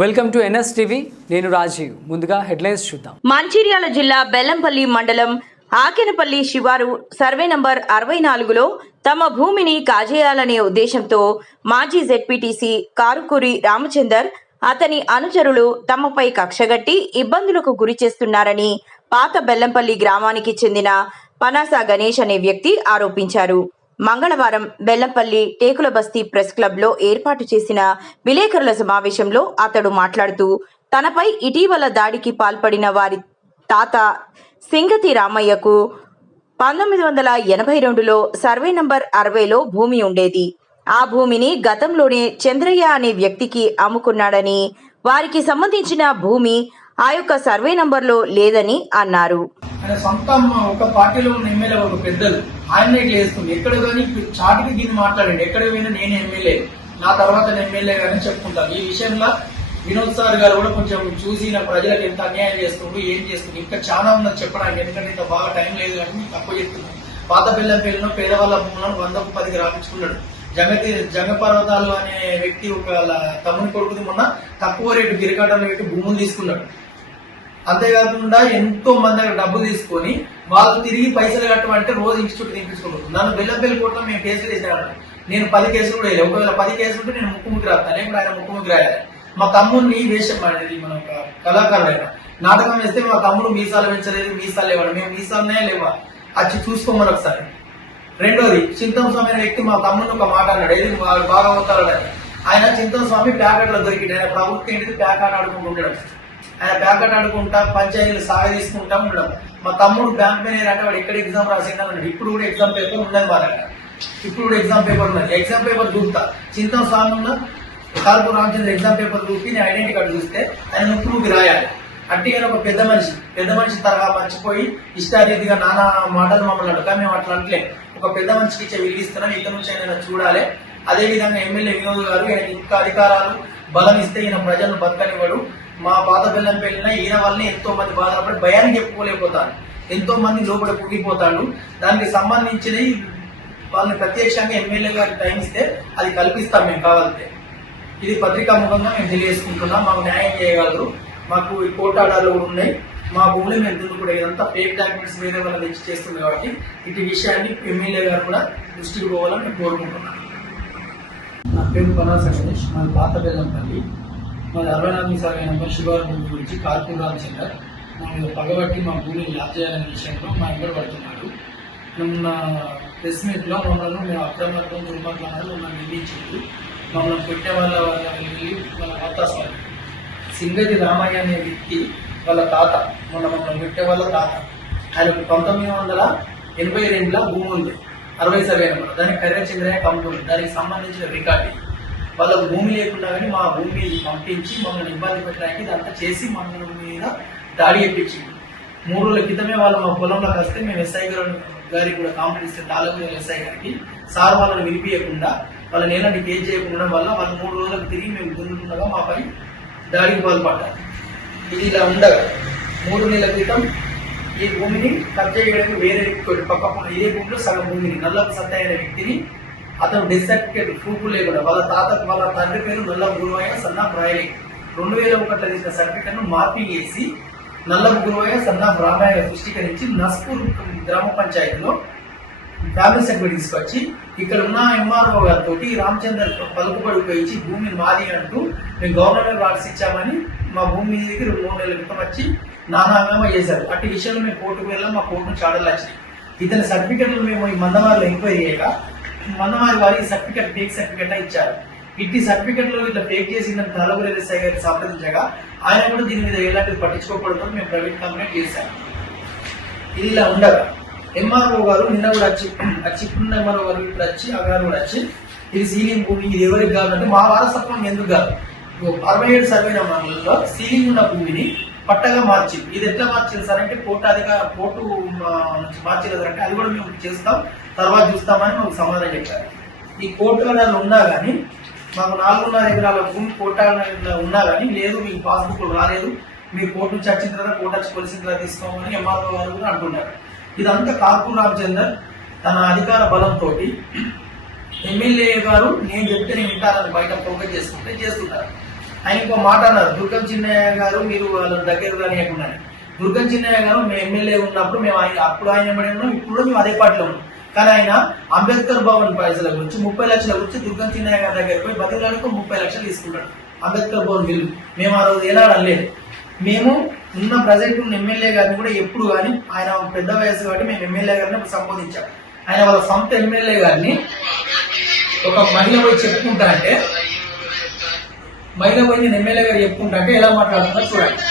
Welcome to NS TV నేను రాజీవ్. ముందుగా headlines చూద్దాం. మంచిర్యాల జిల్లా బెల్లంపల్లి మండలం ఆకెనపల్లి శివారు సర్వే నంబర్ అరవై నాలుగులో తమ భూమిని కాజేయాలనే ఉద్దేశంతో మాజీ జెడ్పీటీసీ కారుకూరి రామచందర్ అతని అనుచరులు తమపై కక్షగట్టి ఇబ్బందులకు గురి చేస్తున్నారని పాత బెల్లంపల్లి గ్రామానికి చెందిన పనాస గణేష్ అనే వ్యక్తి ఆరోపించారు. మంగళవారం బెల్లంపల్లి టేకుల బస్తీ ప్రెస్ క్లబ్లో ఏర్పాటు చేసిన విలేకరుల సమావేశంలో అతడు మాట్లాడుతూ తనపై ఇటీవల దాడికి పాల్పడిన వారి తాత సింగతి రామయ్యకు పంతొమ్మిది వందల ఎనభై రెండులో సర్వే నంబర్ అరవైలో భూమి ఉండేది. ఆ భూమిని గతంలోనే చంద్రయ్య అనే వ్యక్తికి అమ్ముకున్నాడని వారికి సంబంధించిన భూమి ఆ యొక్క సర్వే నంబర్లో లేదని అన్నారు. ఆయన సొంత ఒక పార్టీలో ఉన్న ఎమ్మెల్యే ఒక పెద్దలు. ఆయన ఇట్లా వేస్తుంది ఎక్కడ కానీ చాటికి దీన్ని మాట్లాడండి. ఎక్కడ పోయినా నేను ఎమ్మెల్యే. నా తర్వాత ఎమ్మెల్యే కానీ చెప్పుకుంటాను. ఈ విషయంలో వినోద్ సార్ గారు కూడా కొంచెం చూసి నా ప్రజలకు ఎంత అన్యాయం చేస్తుండ్రు ఏం చేస్తుంది ఇంకా చాలా ఉన్నది చెప్పడానికి. ఎందుకంటే ఇంత బాగా టైం లేదు కానీ మీకు తక్కువ చెప్తున్నాను. పాత పిల్లం పిల్లను పేదవాళ్ళ భూములను వందకు పదికి రాపించుకున్నాడు. జగతి జంగపర్వతాలు అనే వ్యక్తి ఒక తమ్ముని కొడుకుది మొన్న తక్కువ రేటు గిరికాటంలో పెట్టి భూములు తీసుకున్నాడు. అంతేకాకుండా ఎంతో మంది దగ్గర డబ్బులు తీసుకొని వాళ్ళు తిరిగి పైసలు కట్టమంటే రోజు ఇన్స్టిట్యూట్ తినిపించుకుంటారు నన్ను బెల్లంపల్లి కోర్టులో మేము కేసులు వేసాను నేను పది కేసులు కూడా వేయలేదు. ఒకవేళ పది కేసులు ఉంటే నేను ముక్కుముకి రాస్తాను ఇప్పుడు ఆయన ముక్కుముకి రాయాలి మా తమ్ముడిని వేషం అనేది మన కళాకారులైన నాటకం వేస్తే మా తమ్ముడు మీసాలు పెంచలేదు మీసాలు లేవాడు. మేము మీసాలనే లేవా? వచ్చి చూసుకోమని ఒకసారి. రెండోది చింతం స్వామి అనే వ్యక్తి మా తమ్ముడిని ఒక మాట అన్నాడు. ఏది వాళ్ళు బాగా అవుతాడని ఆయన చింతం స్వామి ప్యాకెట్లో దొరికిడు ఆయన ప్రభుత్వం ఏంటిది? ప్యాకెట్ ఆడుకుంటూ ఆయన ఆయన ప్యాకెట్ ఆడుకుంటా పంచాయతీలు సాగ తీసుకుంటా ఉండడం. మా తమ్ముడు బ్యాంక్ మేనేజర్ అంటే వాడు ఎక్కడ ఎగ్జామ్ రాసిందని ఇప్పుడు కూడా ఎగ్జామ్ పేపర్ ఉన్నది మా దగ్గర ఇప్పుడు కూడా ఎగ్జామ్ పేపర్ ఉన్నది. ఎగ్జామ్ పేపర్ చూపుతా చింతం స్వామి ఉన్న కాల్పూర్ రామచంద్ర ఎగ్జామ్ పేపర్ చూపి నేను ఐడెంటిటీ కార్డు చూస్తే ఆయన ప్రూఫ్కి రాయాలి. అంటే ఈయన ఒక పెద్ద మనిషి. పెద్ద మనిషి తరహా మర్చిపోయి ఇష్టారీతిగా నానా మాటలు మమ్మల్ని అడుగుతా. మేము అట్లా అంటలే ఒక పెద్ద మనిషికి ఇచ్చే విలువిస్తున్నాం ఇక్కడ నుంచి ఆయన చూడాలి. అదే విధంగా ఎమ్మెల్యే వినోద్ గారు ఆయన ఇంకా అధికారాలు బలం ఇస్తే ఈయన ప్రజలను బతకనివ్వడు. మా బాధ పిల్లం పెళ్ళిన ఈయన వల్లనే ఎంతో మంది బాధపడి భయాన్ని చెప్పుకోలేకపోతాను ఎంతో మంది లోపల కుగిపోతాడు దానికి సంబంధించినవి వాళ్ళని ప్రత్యక్షంగా ఎమ్మెల్యే గారికి టైం ఇస్తే అది కల్పిస్తాం మేము కావాలంటే. ఇది పత్రికా ముఖంగా మేము తెలియజేసుకుంటున్నాం. మాకు న్యాయం చేయగలరు. మాకు ఈ కోర్టు ఆర్డర్లు కూడా ఉన్నాయి. మా భూమిలో మేము దున్నుకుంటే ఇదంతా ఫేక్ డాక్యుమెంట్స్ వేరే వాళ్ళ తెచ్చి చేస్తుంది కాబట్టి ఇటు విషయాన్ని ఎమ్మెల్యే గారు కూడా దృష్టికి పోవాలని మేము కోరుకుంటున్నాం. నా పేరు పనాస గణేష్. మాది పాత బెల్లంపల్లి మాది అరవై నాలుగు సర్వే నెంబర్ శివారు గురించి కార్పూర్ రామచందర్ మా మీద పగబట్టి మా భూమిని లాక్ చేయాలనే విషయంలో మా ఇంటర్ పడుతున్నాడు మొన్న ప్రెస్ మీట్లో మమ్మల్ని మేము అక్రమత్వం దుర్మరణాలు మమ్మల్ని నిందించింది మమ్మల్ని పెట్టే వాళ్ళ వాళ్ళ వెళ్ళి వాళ్ళ తాత సింగతి రామయ్య అనే వ్యక్తి వాళ్ళ తాత. మొన్న మమ్మల్ని పెట్టే వాళ్ళ తాత. ఆయనకు పంతొమ్మిది వందల ఎనభై రెండులో భూమి ఉంది అరవై సర్వే నెంబర్ దానికి కర్ర చంద్రయ్య కంపెనీ దానికి సంబంధించిన రికార్డు వాళ్ళకు భూమి లేకుండా కానీ మా భూమి పంపించి మమ్మల్ని ఇబ్బంది పెట్టడానికి ఇదంతా చేసి మమ్మల్ని మీద దాడి ఎప్పించింది మూడు రోజుల క్రితమే వాళ్ళు మా పొలంలోకి వస్తే మేము ఎస్ఐ గారు గారికి కూడా కాంప్లైంట్ ఇస్తే తాలూకు ఎస్ఐ గారికి సార్ వాళ్ళని వినిపించకుండా వాళ్ళని ఎలాంటి కేజ్ చేయకుండా వల్ల వాళ్ళు మూడు రోజులకు తిరిగి మేము దున్నుతుండగా మాపై దాడికి పాల్పడ్డారు. ఇది ఇలా ఉండగా మూడు నెలల క్రితం ఈ భూమిని కబ్జా చేయడానికి వేరే వ్యక్తి పక్క పక్కన ఇదే భూమిలో సగం భూమిని నల్లపు సత్య అనే వ్యక్తిని అతను డిసర్టిఫికేట్ ప్రూఫ్ లేకుండా వాళ్ళ తాత వాళ్ళ తండ్రి పేరు నల్ల గురువయ్య సన్నా రాయలే రెండు వేల ఒకటిలో తీసిన సర్టిఫికేట్ను మార్పింగ్ చేసి నల్ల సన్నా రామయ్య దృష్టికరించి నస్పూర్ గ్రామ పంచాయతీలో ఫ్యామిలీ సర్టిఫికేట్ తీసుకొచ్చి ఇక్కడ ఉన్న ఎంఆర్ఓ గారితో రామచందర్ పలుకుబడి ఉపయోగించి భూమిని మాది అంటూ మేము గవర్నమెంట్ రాట్స్ ఇచ్చామని మా భూమి దగ్గర రెండు మూడు నెలల క్రితం వచ్చి నానాంగమా చేశారు. అట్టి విషయంలో మేము కోర్టుకు వెళ్ళాం మా కోర్టు నుంచి ఆర్డర్లు వచ్చినాయి ఇతని సర్టిఫికెట్లు మేము ఈ మందవారిలో ఎంక్వైరీ చేయగా మందవారి వారి సర్టిఫికెట్ ఫేక్ సర్టిఫికెట్ ఇచ్చారు. ఇట్టి సర్టిఫికెట్లో ఇట్లా ఫేక్ చేసి నన్ను తలగురు ఎస్ఐ గారిని సంప్రదించగా ఆయన కూడా దీని మీద ఎలాంటిది పట్టించుకోకూడదు మేము ప్రైవేట్ కంప్లైంట్ చేశాము ఇది ఇలా ఉండగా ఎంఆర్ఓ గారు నిన్న కూడా వచ్చి వచ్చి ఇప్పుడు ఎంఆర్ఓ గారు ఇప్పుడు వచ్చి ఆ కూడా వచ్చి ఇది సీలింగ్ భూమి ఇది ఎవరికి కావాలంటే మా వారసత్వం ఎందుకు కాదు? అరవై ఏడు సర్వే నెంబర్లలో సీలింగ్ ఉన్న భూమిని పట్టగా మార్చి ఇది ఎట్లా మార్చింది సార్ అంటే కోర్టు అధికార కోర్టు నుంచి మార్చలేదు అంటే అది కూడా మేము చేస్తాం. తర్వాత చూస్తామని మాకు సమాధానం చెప్పారు. ఈ కోర్టు అనేది ఉన్నా కానీ మాకు నాలుగున్నర ఎకరాల భూమి కోర్టు అనేది ఉన్నా కానీ లేదు మీకు పాస్బుక్ రాలేదు. మీరు కోర్టు నుంచి వచ్చిన తర్వాత కోర్టు వచ్చి కొలిసిన తర్వాత తీసుకోమని ఎంఆర్ఓ గారు కూడా అంటున్నారు. ఇదంతా కార్పూర్ రామచందర్ తన అధికార బలంతో ఎమ్మెల్యే గారు నేను చెప్తే నేను వింటారని బయట ప్రోగ్రెస్ చేసుకుంటే చేస్తుంటారు. ఆయన ఇంకో మాట అన్నారు దుర్గం చిన్నయ్య గారు మీరు వాళ్ళ దగ్గర రానియకుండా దుర్గం చిన్నయ్య గారు మేము ఎమ్మెల్యే ఉన్నప్పుడు మేము ఆయన అప్పుడు ఆయన ఎమ్మెల్యే ఉన్నాం ఇప్పుడు మేము అదే పార్టీలో ఉన్నాం. కానీ ఆయన అంబేద్కర్ భవన్ పైసల గురించి ముప్పై లక్షల గురించి దుర్గం చిన్నయ్య గారి దగ్గర పోయి బతిలాడుకో ముప్పై లక్షలు తీసుకుంటాడు అంబేద్కర్ భవన్ బిల్లు మేము ఆ రోజు ఎలా అనలేదు. మేము ఉన్న ప్రజెంట్ ఉన్న ఎమ్మెల్యే గారిని కూడా ఎప్పుడు కానీ ఆయన పెద్ద వయసు కాబట్టి మేము ఎమ్మెల్యే గారిని సంబోధించాం. ఆయన వాళ్ళ సొంత ఎమ్మెల్యే గారిని ఒక మహిళ పోయి అంటే మైలో పోయి నేను ఎమ్మెల్యే గారు చెప్పుకుంటాక ఎలా మాట్లాడుతున్నా చూడండి.